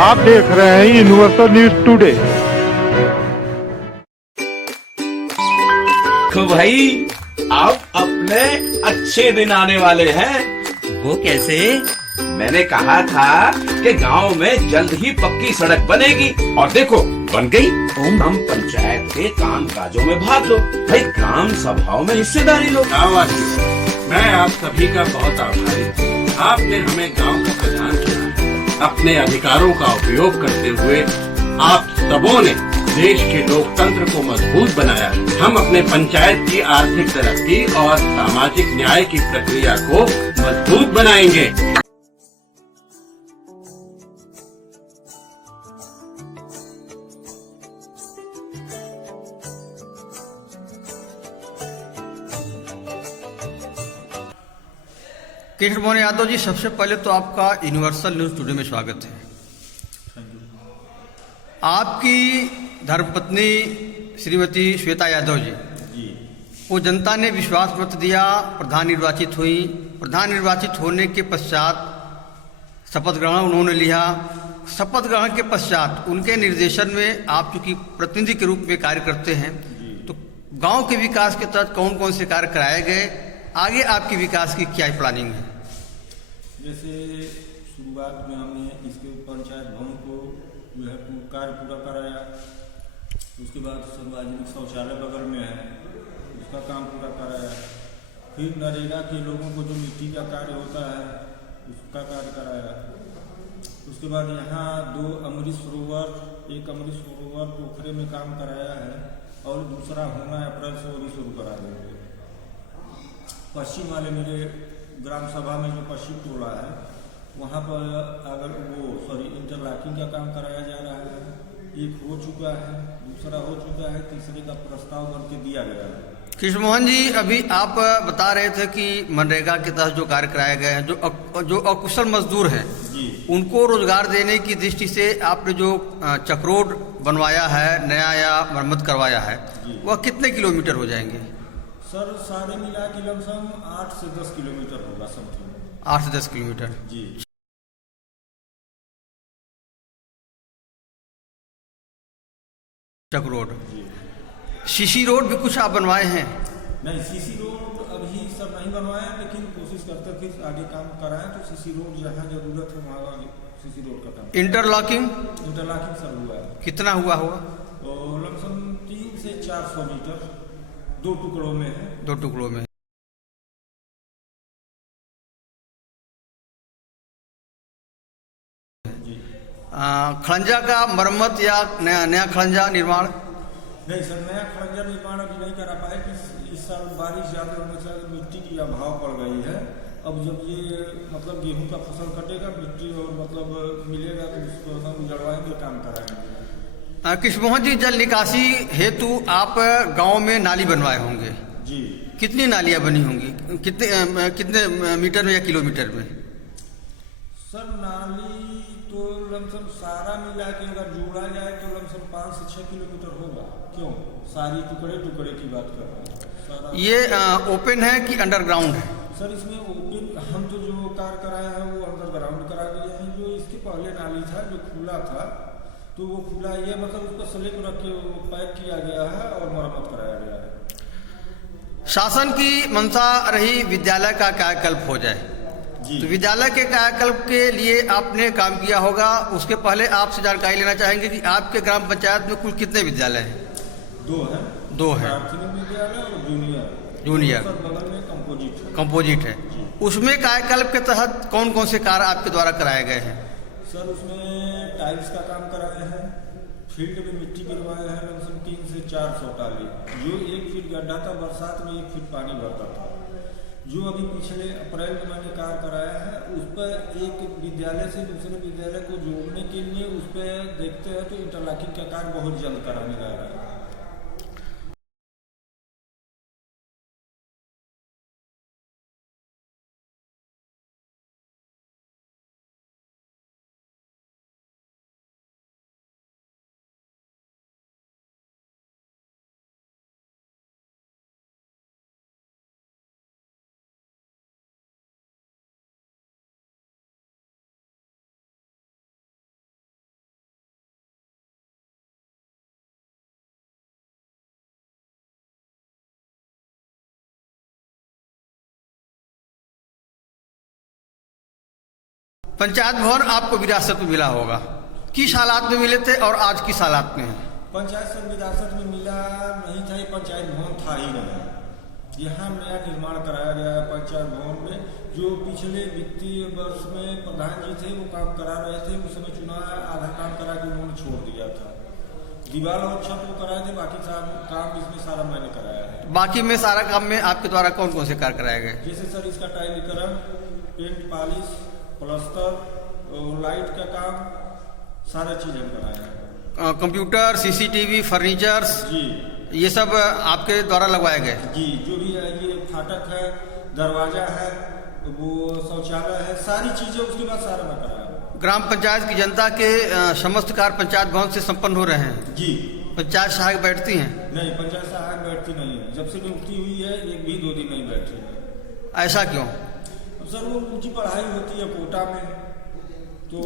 आप देख रहे हैं यूनिवर्सल न्यूज टुडे। तो भाई अब अपने अच्छे दिन आने वाले हैं। वो कैसे? मैंने कहा था कि गांव में जल्द ही पक्की सड़क बनेगी और देखो बन गई। हम पंचायत के काम काजों में भाग लो भाई, ग्राम सभाओं में हिस्सेदारी लो। मैं आप सभी का बहुत आभारी हूँ। आपने हमें गांव का प्रधान चुना है। अपने अधिकारों का उपयोग करते हुए आप सबों ने देश के लोकतंत्र को मजबूत बनाया। हम अपने पंचायत की आर्थिक तरक्की और सामाजिक न्याय की प्रक्रिया को मजबूत बनाएंगे। कृष्ण मोहन यादव जी, सबसे पहले तो आपका यूनिवर्सल न्यूज टुडे में स्वागत है। आपकी धर्मपत्नी श्रीमती श्वेता यादव जी को जनता ने विश्वास मत दिया, प्रधान निर्वाचित हुई। प्रधान निर्वाचित होने के पश्चात शपथ ग्रहण उन्होंने लिया। शपथ ग्रहण के पश्चात उनके निर्देशन में आप चूंकि प्रतिनिधि के रूप में कार्य करते हैं, तो गांव के विकास के तहत कौन कौन से कार्य कराए गए, आगे आपकी विकास की क्या प्लानिंग है? जैसे शुरुआत में हमने इसके पंचायत भवन को जो है कार्य पूरा कराया। उसके बाद सार्वजनिक शौचालय बगल में है, उसका काम पूरा कराया। फिर नरेगा के लोगों को जो मिट्टी का कार्य होता है उसका कार्य कराया। उसके बाद यहाँ 2 अमृत सरोवर, एक अमृत सरोवर पोखरे में काम कराया है और दूसरा होना अप्रैल से वो भी शुरू करा देंगे। पश्चिम वाले मेरे ग्राम सभा में जो पश्चिम टोला है वहाँ पर इंटरलॉकिंग का काम कराया जा रहा है। एक हो चुका है, दूसरा हो चुका है, तीसरे का प्रस्ताव बन के दिया गया है। कृष्ण मोहन जी, अभी आप बता रहे थे कि मनरेगा के तहत जो कार्य कराए गए हैं, जो अकुशल मजदूर हैं उनको रोजगार देने की दृष्टि से आपने जो चक्रोड बनवाया है नया या मरम्मत करवाया है, वह कितने किलोमीटर हो जाएंगे? सर सारे मिला के लमसम 8 से 10 किलोमीटर होगा समथिंग। 8 से 10 किलोमीटर जी। चक रोड, सीसी रोड भी कुछ आप बनवाए हैं? नहीं, सीसी रोड अभी सब नहीं बनवाए, लेकिन कोशिश करते फिर आगे काम कराएं तो सीसी रोड जहाँ जरूरत है वहाँ सीसी रोड का काम। इंटरलॉकिंग सर हुआ है। कितना हुआ होगा? तो लमसम 300 से 400 मीटर 2 टुकड़ों में है। 2 टुकड़ों में। खड़ंजा का मरम्मत या नया खड़ंजा निर्माण? नहीं सर, नया खड़ंजा निर्माण अभी नहीं करा पाए कि इस साल बारिश ज्यादा होने से मिट्टी की अभाव पड़ गई है। अब जब ये मतलब गेहूं का फसल कटेगा, मिट्टी और मतलब मिलेगा तो उसको हम उजड़वाएंगे, काम कराएंगे। कृष्ण मोहन जी, जल निकासी हेतु आप गांव में नाली बनवाए होंगे जी। कितनी नालियां बनी होंगी, कितने मीटर में या किलोमीटर में? सर नाली तो लमसम सारा मिला के अगर जोड़ा जाए तो लमसम 5 से 6 किलोमीटर होगा। क्यों, सारी टुकड़े टुकड़े की बात कर रहे हैं। ये ओपन है कि अंडरग्राउंड है? सर इसमें ओपन, हम तो जो कार्य कराए हैं वो अंडरग्राउंड करा दिए हैं। जो इसके पहले नाली था जो खुला था, तो वो खुला ये मतलब उसको स्लिप रख के पैक किया गया है और मरम्मत कराया गया है। शासन की मंशा रही विद्यालय का कायाकल्प हो जाए, तो विद्यालय के कायाकल्प के लिए आपने काम किया होगा। उसके पहले आपसे जानकारी लेना चाहेंगे कि आपके ग्राम पंचायत में कुल कितने विद्यालय हैं? 2 है। 2 है, प्राथमिक विद्यालय और जूनियर। बगल में कंपोजिट है। उसमें कायाकल्प के तहत कौन कौन से कार्य आपके द्वारा कराए गए हैं? सर उसमें टाइल्स का काम कराए हैं, फील्ड में मिट्टी गिरवाए हैं लमसम 3 से 400 टाली। जो 1 फीट गड्ढा था, बरसात में 1 फीट पानी भरता था। जो अभी पिछले अप्रैल में मैंने कार्य कराया है, उस पर एक विद्यालय से दूसरे विद्यालय को जोड़ने के लिए उस पर देखते हैं तो इंटरलॉकिंग का कार्य बहुत जल्द कराने जा रहा है। पंचायत भवन आपको विरासत में मिला होगा, किस हालात में मिले थे और आज किस हालात में है? पंचायत से विरासत में मिला नहीं था, ये पंचायत भवन था ही नहीं। यहाँ नया निर्माण कराया गया है पंचायत भवन में। जो पिछले वित्तीय वर्ष में प्रधान जी थे वो काम करा रहे थे, उस समय चुनाव आधा काम करा के उन्होंने छोड़ दिया था। दीवार और छत वो कराए थे, बाकी काम इसमें सारा मैंने कराया है। बाकी में सारा काम में आपके द्वारा कौन कौन से कार्य कराए गए? जैसे सर इसका टाइलीकरण, पेंट पॉलिश, प्लास्टर, लाइट का काम, सारा चीज हम कराए हैं। कंप्यूटर, सीसीटीवी, फर्नीचर्स, जी ये सब आपके द्वारा लगवाए गए? जी, जो भी है, ये फाटक है, दरवाजा है, वो शौचालय है, सारी चीजें उसके बाद सारा मैं कराया। ग्राम पंचायत की जनता के समस्त कार्य पंचायत भवन से संपन्न हो रहे हैं? जी। पंचायत सहायक बैठती हैं? नहीं, पंचायत सहायक बैठती नहीं है। जब से नियुक्ति हुई है एक भी 2 दिन नहीं बैठी है। ऐसा क्यों? सर वो ऊंची पढ़ाई होती है कोटा में, तो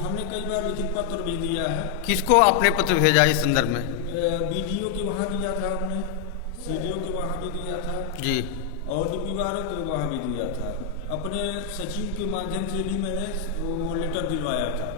हमने कई बार लिखित पत्र भी दिया है। किसको आपने पत्र भेजा इस संदर्भ में? बीडीओ के वहाँ दिया था हमने, सीडीओ के वहाँ भी दिया था जी, और डीपीआरओ के वहाँ भी दिया था। अपने सचिव के माध्यम से भी मैंने वो लेटर दिलवाया था।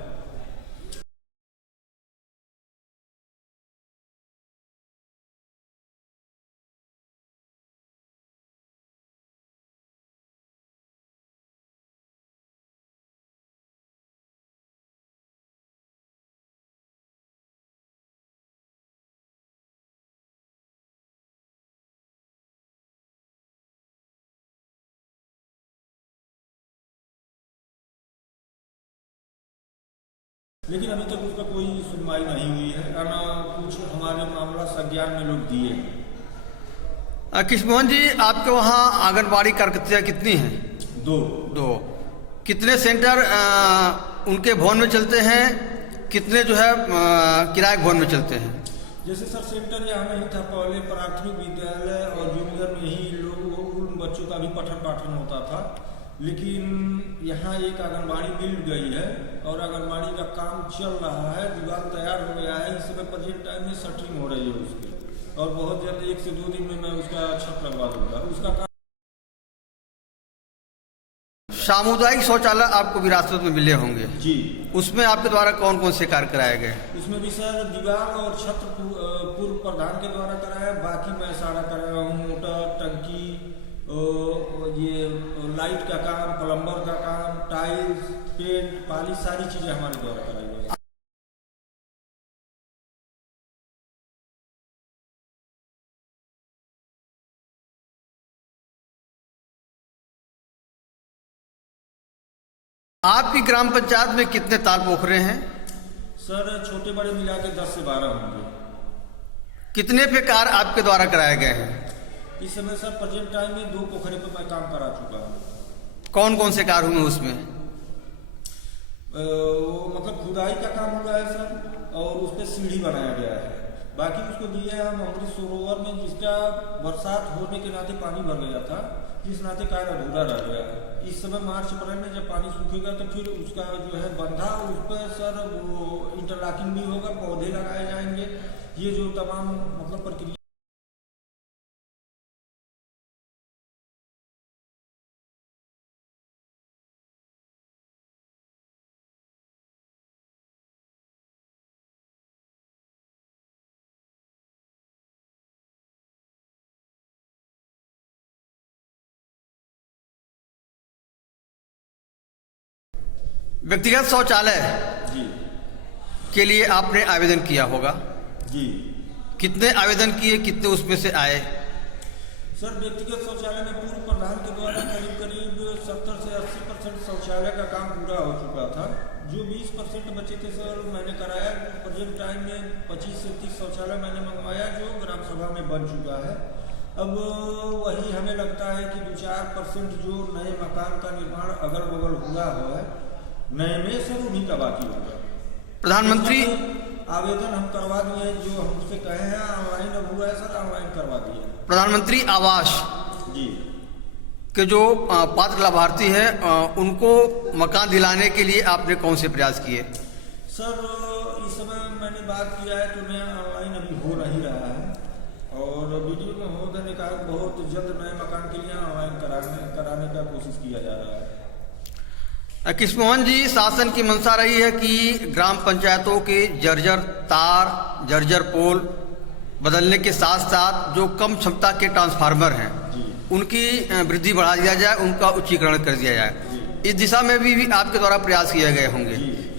लेकिन अभी तक उसका कोई सुनवाई नहीं हुई है, ना कुछ हमारे मामला संज्ञान में लोग दिए हैं। कृष्णमोहन जी, आपके वहाँ आंगनबाड़ी कार्यकर्तियाँ कितनी हैं? 2। कितने सेंटर उनके भवन में चलते हैं, कितने जो है किराए भवन में चलते हैं? जैसे सर सेंटर यहाँ नहीं था, पहले प्राथमिक विद्यालय और जूनियर में ही लोग उन बच्चों का भी पठन पाठन होता था, लेकिन यहाँ एक आंगनबाड़ी मिल गई है और आंगनबाड़ी का काम चल रहा है, दीवार तैयार हो गया है। इस समय प्रेजेंट टाइम में शटरिंग हो रही है उसकी, और बहुत जल्द 1 से 2 दिन में मैं उसका छत लगवा दूंगा। उसका काम सामुदायिक शौचालय आपको विरासत में मिले होंगे जी, उसमें आपके द्वारा कौन कौन से कार्य कराए गए? उसमें भी सर दीवार और छत पूर्व प्रधान के द्वारा कराया, बाकी मैं सारा कराया हूँ। मोटर, टंकी, ये लाइट का काम, प्लम्बर का काम, टाइल्स, पेंट, पॉलिश, सारी चीजें हमारे द्वारा कराई गई। आपकी ग्राम पंचायत में कितने ताल पोखरे हैं? सर छोटे बड़े मिला के 10 से 12 होंगे। कितने पे कार्य आपके द्वारा कराए गए हैं? इस समय सर प्रेजेंट टाइम में 2 पोखरे पे मैं काम करा चुका हूँ। कौन कौन से कार्य हुए उसमें? मतलब खुदाई का काम हुआ है सर, और उस पर सीढ़ी बनाया गया है। बाकी उसको दिया है हम अमृत सरोवर में, जिसका बरसात होने के नाते पानी भर गया था, जिस नाते कार्य अधूरा रह गया। इस समय मार्च अप्रैल में जब पानी सूखेगा तो फिर उसका जो है बंधा, उस पर सर वो इंटरलॉकिंग भी होगा, पौधे लगाए जाएंगे। ये जो तमाम मतलब प्रक्रिया व्यक्तिगत शौचालय जी के लिए आपने आवेदन किया होगा? जी। कितने आवेदन किए, कितने उसमें से आए? सर व्यक्तिगत शौचालय में पूर्व प्रधान के द्वारा करीब 70 से 80% शौचालय का काम पूरा हो चुका था। जो 20% बचे थे सर मैंने कराया। प्रेजेंट टाइम में 25 से 30 शौचालय मैंने मंगवाया, जो ग्राम सभा में बन चुका है। अब वही हमें लगता है कि 2-4% जो नए मकान का निर्माण अगल बगल हुआ है नए में, सर उन्हीं का बाकी होगा। प्रधानमंत्री आवेदन हम करवा दिए, जो हमसे कहे हैं ऑनलाइन अब हुआ है सर, ऑनलाइन करवा दिए। प्रधानमंत्री आवास जी के जो पात्र लाभार्थी हैं उनको मकान दिलाने के लिए आपने कौन से प्रयास किए? सर इस समय मैंने बात किया है तो नया ऑनलाइन अभी हो नहीं रहा है, और वीडियो में होगा ने कहा बहुत जल्द नए मकान के लिए ऑनलाइन कराने का कोशिश किया जा रहा है। कृष्णमोहन जी, शासन की मंशा रही है कि ग्राम पंचायतों के जर्जर तार, जर्जर पोल बदलने के साथ साथ जो कम क्षमता के ट्रांसफार्मर हैं उनकी वृद्धि बढ़ा दिया जाए, उनका उच्चीकरण कर दिया जाए। इस दिशा में भी आपके द्वारा प्रयास किए गए होंगे,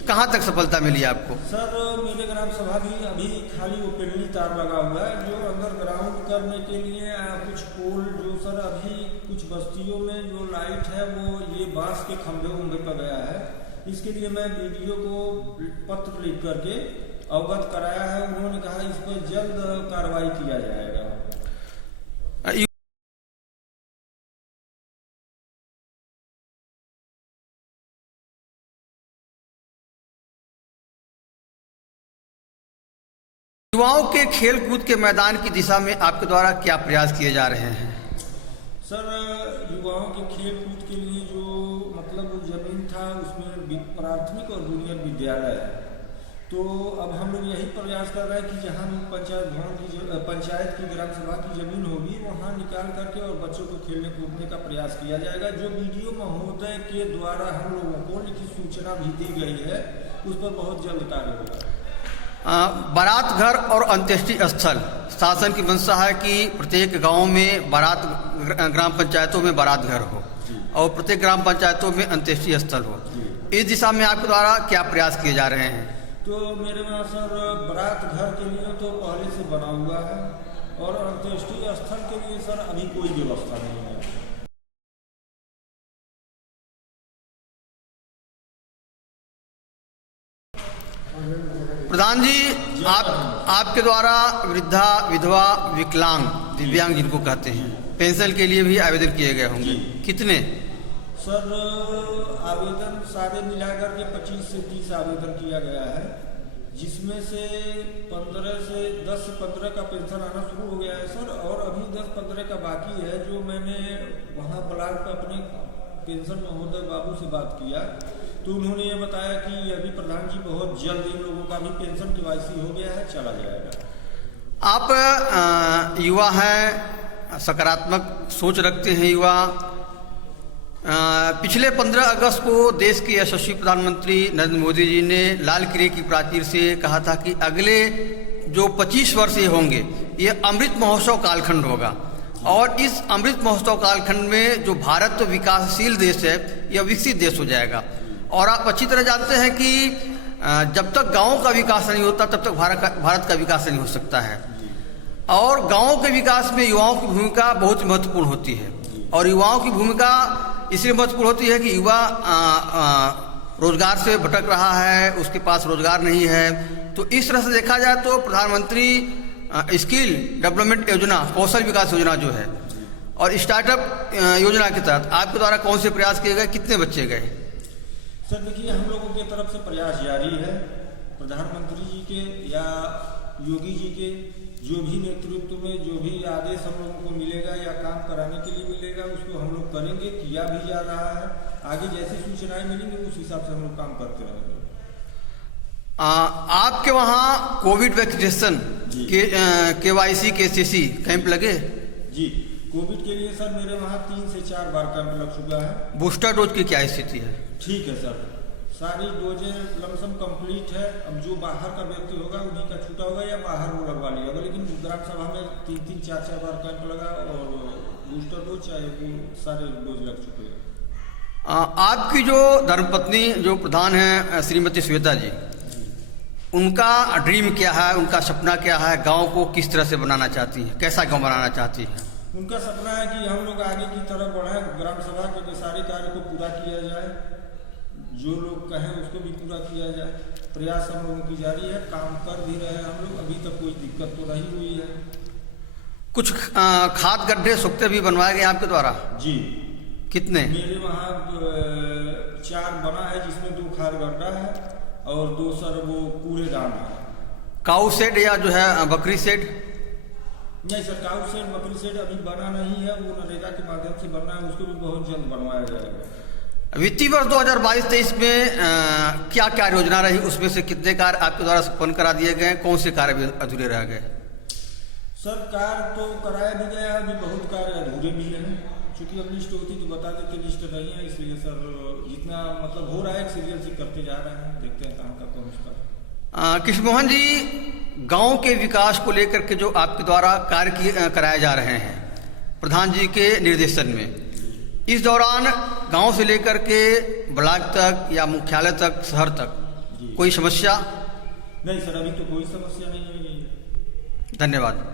कहाँ तक सफलता मिली आपको? सर मेरे ग्राम सभा भी अभी खाली वो पेड़ली तार लगा हुआ है जो अंडरग्राउंड करने के लिए कुछ पोल जो सर अभी कुछ बस्तियों में जो लाइट है वो ये बांस के खंभे उम्भे पर गया है। इसके लिए मैं वीडियो को पत्र लिख करके अवगत कराया है। उन्होंने कहा इस पर जल्द कार्रवाई किया जाएगा। युवाओं के खेल कूद के मैदान की दिशा में आपके द्वारा क्या प्रयास किए जा रहे हैं? सर युवाओं के खेल कूद के लिए जो मतलब जमीन था उसमें प्राथमिक और जूनियर विद्यालय है, तो अब हम लोग यही प्रयास कर रहे हैं कि जहाँ भी पंचायत भवन की पंचायत की ग्राम सभा की जमीन होगी वहाँ निकाल करके और बच्चों को खेलने कूदने का प्रयास किया जाएगा। जो वीडियो महोदय के द्वारा हम लोगों को लिखित सूचना भी दी गई है उस पर बहुत जल्द कार्य होगा। बारात घर और अंत्येष्टि स्थल, शासन की मंशा है कि प्रत्येक गांव में बारात, ग्राम पंचायतों में बारात घर हो और प्रत्येक ग्राम पंचायतों में अंत्येष्टि स्थल हो। इस दिशा में आपके द्वारा क्या प्रयास किए जा रहे हैं? तो मेरे वहाँ सर बारात घर के लिए तो पहले से बना हुआ है और अंत्येष्टि स्थल के लिए सर अभी कोई व्यवस्था नहीं है। प्रधान जी, आपके द्वारा वृद्धा, विधवा, विकलांग, दिव्यांग जिनको कहते हैं, पेंशन के लिए भी आवेदन किए गए होंगे, कितने? सर आवेदन सारे मिलाकर के 25 से 30 आवेदन किया गया है, जिसमें से 10 से 15 का पेंशन आना शुरू हो गया है सर, और अभी 10-15 का बाकी है जो मैंने वहाँ ब्लॉक पर अपने पेंशन महोदय बाबू से बात किया तो उन्होंने ये बताया कि अभी प्रधान जी बहुत जल्द इन लोगों का भी पेंशन KYC हो गया है, चला जाएगा। आप युवा हैं, सकारात्मक सोच रखते हैं युवा। पिछले 15 अगस्त को देश के यशस्वी प्रधानमंत्री नरेंद्र मोदी जी ने लाल किले की प्राचीर से कहा था कि अगले जो 25 वर्ष ये होंगे ये अमृत महोत्सव कालखंड होगा, और इस अमृत महोत्सव कालखंड में जो भारत तो विकासशील देश है यह विकसित देश हो जाएगा। और आप अच्छी तरह जानते हैं कि जब तक गाँव का विकास नहीं होता तब तक भारत का विकास नहीं हो सकता है, और गाँव के विकास में युवाओं की भूमिका बहुत महत्वपूर्ण होती है। और युवाओं की भूमिका इसलिए महत्वपूर्ण होती है कि युवा रोजगार से भटक रहा है, उसके पास रोजगार नहीं है। तो इस तरह से देखा जाए तो प्रधानमंत्री स्किल डेवलपमेंट योजना, कौशल विकास योजना जो है, और स्टार्टअप योजना के तहत आपके द्वारा कौन से प्रयास किए गए, कितने बच्चे गए? सर देखिए, हम लोगों की तरफ से प्रयास जारी है। प्रधानमंत्री जी के या योगी जी के जो भी नेतृत्व में जो भी आदेश हम लोगों को मिलेगा या काम कराने के लिए मिलेगा उसको हम लोग करेंगे, किया भी जा रहा है। आगे जैसी सूचनाएं मिलेंगी उस हिसाब से हम लोग काम करते रहेंगे। आपके वहाँ कोविड वैक्सीनेशन के KYC KCC कैंप लगे? जी, कोविड के लिए सर मेरे वहाँ 3 से 4 बार कैंप लग चुका है। बूस्टर डोज की क्या स्थिति है? ठीक है सर, सारी डोजें लमसम कंप्लीट है। अब जो बाहर का व्यक्ति होगा उन्हीं का छूटा होगा या बाहर वो लगवा लिया होगा, लेकिन ग्राम सभा में 3-3, 4-4 बार कैंप लगा और बूस्टर डोज चाहे वो सारे डोज लग चुके हैं। आपकी जो धर्मपत्नी जो प्रधान है श्रीमती श्वेता जी, उनका ड्रीम क्या है, उनका सपना क्या है, गांव को किस तरह से बनाना चाहती है, कैसा गांव बनाना चाहती है? उनका सपना है कि हम लोग आगे की तरफ बढ़ें, ग्राम सभा के सारे कार्य को पूरा किया जाए, जो लोग कहें उसको भी पूरा किया जाए। प्रयास हम लोगों की जारी है, काम कर भी रहे हैं हम लोग, अभी तक कोई दिक्कत तो नहीं हुई है। कुछ खाद गड्ढे सुखते भी बनवाए गए आपके द्वारा? जी। कितने? मेरे वहाँ 4 बना है, जिसमें 2 खाद गड्ढा है और 2 सर वो कूड़ेदान है। काऊ शेड या जो है बकरी शेड? नहीं सर, काऊ शेड बकरी शेड अभी बना नहीं है, वो नरेगा के माध्यम से बनना है, उसको भी बहुत जल्द बनवाया जाएगा। वित्तीय वर्ष 2022-23 में क्या क्या योजना रही, उसमें से कितने कार्य आपके द्वारा संपन्न करा दिए गए, कौन से कार्य भी अधूरे रह गए? सर कार्य तो कराया भी गया है, अभी बहुत कार्य अधूरे भी हैं। चूंकि अब लिस्ट होती तो बता देते, लिस्ट नहीं है, इसलिए सर जितना मतलब हो रहा है सीरियल से करते जा रहे हैं, देखते हैं कहाँ का पहुँचता है। कृष्ण मोहन जी, गांव के विकास को लेकर के जो आपके द्वारा कार्य कराए जा रहे हैं प्रधान जी के निर्देशन में, इस दौरान गांव से लेकर के ब्लॉक तक या मुख्यालय तक, शहर तक कोई समस्या? नहीं सर, अभी तो कोई समस्या नहीं है। धन्यवाद।